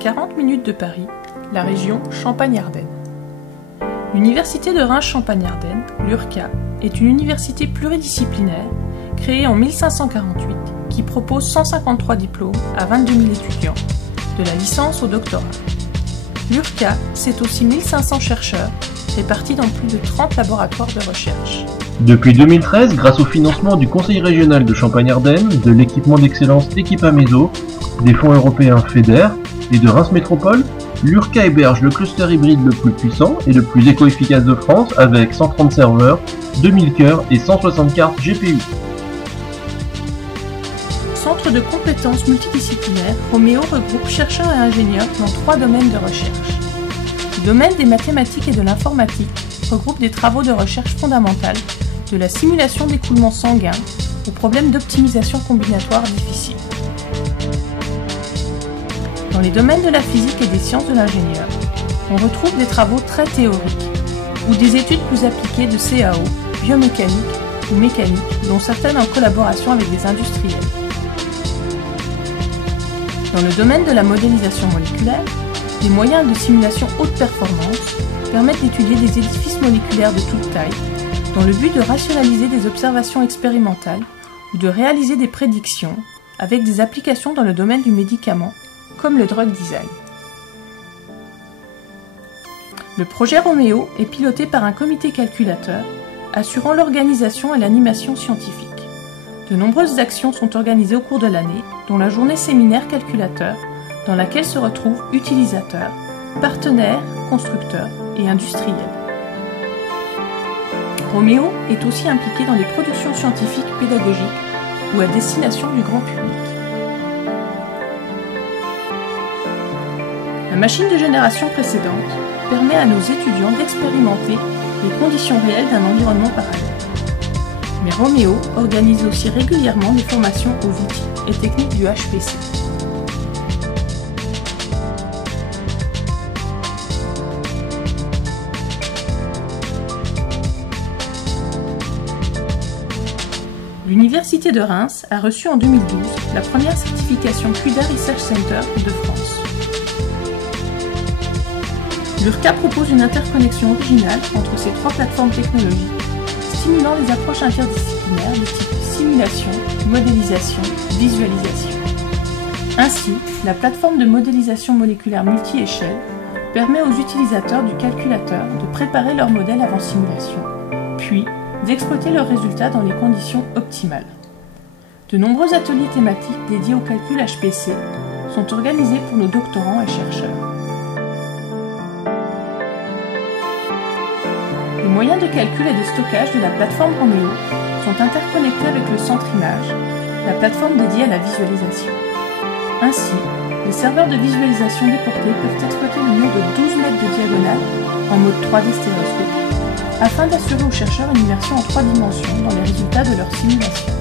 40 minutes de Paris, la région Champagne-Ardenne. L'Université de Reims-Champagne-Ardenne, l'URCA, est une université pluridisciplinaire créée en 1548 qui propose 153 diplômes à 22 000 étudiants, de la licence au doctorat. L'URCA, c'est aussi 1500 chercheurs répartis dans plus de 30 laboratoires de recherche. Depuis 2013, grâce au financement du Conseil régional de Champagne-Ardenne, de l'équipement d'excellence Equipameso, des fonds européens FEDER et de Reims Métropole, l'URCA héberge le cluster hybride le plus puissant et le plus éco-efficace de France avec 130 serveurs, 2000 cœurs et 160 cartes GPU. Centre de compétences multidisciplinaires, Roméo regroupe chercheurs et ingénieurs dans 3 domaines de recherche. Le domaine des mathématiques et de l'informatique regroupe des travaux de recherche fondamentale, de la simulation d'écoulement sanguin aux problèmes d'optimisation combinatoire difficiles. Dans les domaines de la physique et des sciences de l'ingénieur, on retrouve des travaux très théoriques ou des études plus appliquées de CAO, biomécanique ou mécanique, dont certaines en collaboration avec des industriels. Dans le domaine de la modélisation moléculaire, des moyens de simulation haute performance permettent d'étudier des édifices moléculaires de toute taille dans le but de rationaliser des observations expérimentales ou de réaliser des prédictions avec des applications dans le domaine du médicament comme le drug design. Le projet Roméo est piloté par un comité calculateur assurant l'organisation et l'animation scientifique. De nombreuses actions sont organisées au cours de l'année, dont la journée séminaire calculateur, dans laquelle se retrouvent utilisateurs, partenaires, constructeurs et industriels. Roméo est aussi impliqué dans les productions scientifiques pédagogiques ou à destination du grand public. La machine de génération précédente permet à nos étudiants d'expérimenter les conditions réelles d'un environnement parallèle. Mais Roméo organise aussi régulièrement des formations aux outils et techniques du HPC. L'Université de Reims a reçu en 2012 la première certification CUDA Research Center de France. L'URCA propose une interconnexion originale entre ces 3 plateformes technologiques, stimulant les approches interdisciplinaires de type simulation, modélisation, visualisation. Ainsi, la plateforme de modélisation moléculaire multi-échelle permet aux utilisateurs du calculateur de préparer leur modèle avant simulation, puis d'exploiter leurs résultats dans les conditions optimales. De nombreux ateliers thématiques dédiés au calcul HPC sont organisés pour nos doctorants et chercheurs. Les moyens de calcul et de stockage de la plateforme Roméo sont interconnectés avec le centre image, la plateforme dédiée à la visualisation. Ainsi, les serveurs de visualisation déportés peuvent exploiter le mur de 12 mètres de diagonale en mode 3D stéréoscopique, afin d'assurer aux chercheurs une immersion en 3 dimensions dans les résultats de leur simulation.